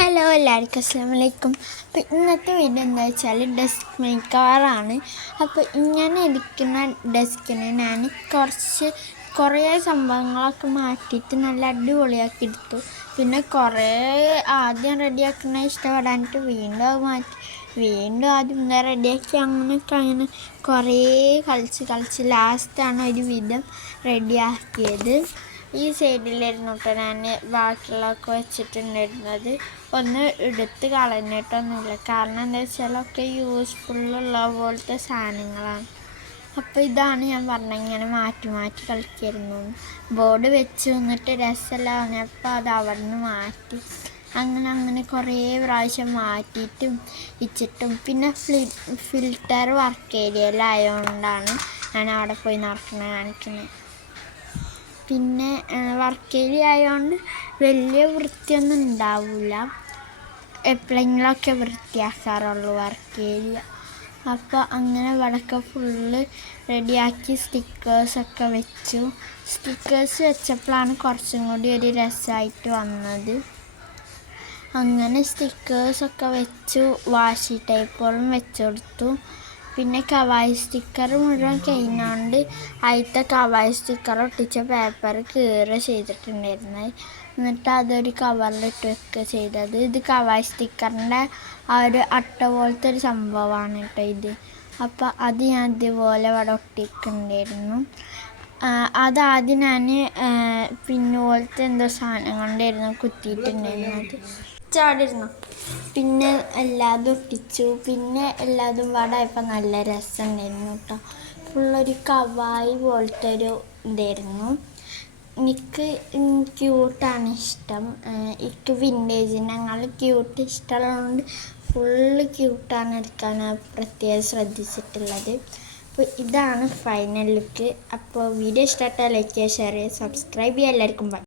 Hello എല്ലാവർക്കും അസ്സലാമു അലൈക്കും. അപ്പോൾ ഇന്നത്തെ വീഡിയോ എന്താ വെച്ചാൽ ഡെസ്ക് മേക്കവറാണ്. അപ്പോൾ ഇങ്ങനെ ഇരിക്കുന്ന ഡെസ്കിന് ഞാൻ കുറേ സംഭവങ്ങളൊക്കെ മാറ്റിയിട്ട് നല്ല അടിപൊളിയാക്കി എടുത്തു. പിന്നെ കുറേ ആദ്യം റെഡിയാക്കുന്ന ഇഷ്ടപ്പെടാനിട്ട് വീണ്ടും ആദ്യം റെഡിയാക്കി അങ്ങനെ കുറേ കളിച്ച് ലാസ്റ്റാണ് ഒരു വിധം റെഡിയാക്കിയത്. ഈ സൈഡിലായിരുന്നു കേട്ടോ ഞാൻ ബാക്കിയുള്ളതൊക്കെ വെച്ചിട്ടുണ്ടായിരുന്നത്. ഒന്ന് എടുത്ത് കളഞ്ഞിട്ടൊന്നുമില്ല, കാരണം എന്താ വെച്ചാൽ ഒക്കെ യൂസ്ഫുള്ളുള്ള പോലത്തെ സാധനങ്ങളാണ്. അപ്പോൾ ഇതാണ് ഞാൻ പറഞ്ഞത്, ഇങ്ങനെ മാറ്റി കളിക്കായിരുന്നു. ബോർഡ് വെച്ച് വന്നിട്ട് രസമല്ല പറഞ്ഞപ്പോൾ അത് അവിടെ നിന്ന് മാറ്റി അങ്ങനെ കുറേ പ്രാവശ്യം മാറ്റിയിട്ടും വെച്ചിട്ടും. പിന്നെ ഫിൽറ്റർ വർക്ക് ഏരിയയിലായതുകൊണ്ടാണ് ഞാൻ അവിടെ പോയി കാണിക്കുന്നത്. പിന്നെ വർക്ക് ഏരിയ ആയതുകൊണ്ട് വലിയ വൃത്തിയൊന്നും ഉണ്ടാവില്ല, എപ്പോഴെങ്കിലുമൊക്കെ വൃത്തിയാക്കാറുള്ളൂ വർക്ക് ഏരിയ. അപ്പോൾ അങ്ങനെ ഇവിടെയൊക്കെ ഫുള്ള് റെഡിയാക്കി സ്റ്റിക്കേഴ്സൊക്കെ വെച്ചു. സ്റ്റിക്കേഴ്സ് വെച്ചപ്പോഴാണ് കുറച്ചും കൂടി ഒരു രസമായിട്ട് വന്നത്. അങ്ങനെ സ്റ്റിക്കേഴ്സൊക്കെ വെച്ചു, വാഷി ടൈപ്പുകളും വെച്ചു കൊടുത്തു. പിന്നെ കവായി സ്റ്റിക്കർ മുഴുവൻ കഴിഞ്ഞുകൊണ്ട് അതിലത്തെ കവായി സ്റ്റിക്കർ ഒട്ടിച്ച പേപ്പർ ചെയ്തിട്ടുണ്ടായിരുന്നത്. എന്നിട്ട് അതൊരു കവറിലിട്ട് വെക്കുക ചെയ്തത്. ഇത് കവായി സ്റ്റിക്കറിൻ്റെ ആ ഒരു അട്ട പോലത്തെ ഒരു സംഭവമാണ് കേട്ടോ ഇത്. അപ്പോൾ അത് ഞാൻ ഇതുപോലെ ഇവിടെ ഒട്ടിക്കുന്നുണ്ടായിരുന്നു. അതാദ്യം ഞാൻ പിന്നുപോലത്തെ എന്തോ സാധനം കൊണ്ടായിരുന്നു കുത്തിയിട്ടുണ്ടായിരുന്നത്. ചാടിരുന്നു. പിന്നെ എല്ലാതും ഒട്ടിച്ചു. പിന്നെ എല്ലാതും പാടായപ്പോൾ നല്ല രസമുണ്ടായിരുന്നു കേട്ടോ. ഫുള്ളൊരു കവായി പോലത്തെ ഒരു ഇതായിരുന്നു. എനിക്ക് ക്യൂട്ടാണ് ഇഷ്ടം. എനിക്ക് വിൻറ്റേജിനേക്കാൾ ക്യൂട്ട് ഇഷ്ടമുള്ളതുകൊണ്ട് ഫുള്ള് ക്യൂട്ടാണ് എടുക്കാൻ പ്രത്യേകം ശ്രദ്ധിച്ചിട്ടുള്ളത്. അപ്പോൾ ഇതാണ് ഫൈനൽ ലുക്ക്. അപ്പോൾ വീഡിയോ ഇഷ്ടപ്പെട്ടാൽ ലൈക്ക് ചെയ്യുക, ഷെയർ ചെയ്യുക, സബ്സ്ക്രൈബ് ചെയ്യുക. എല്ലാവർക്കും ബൈ.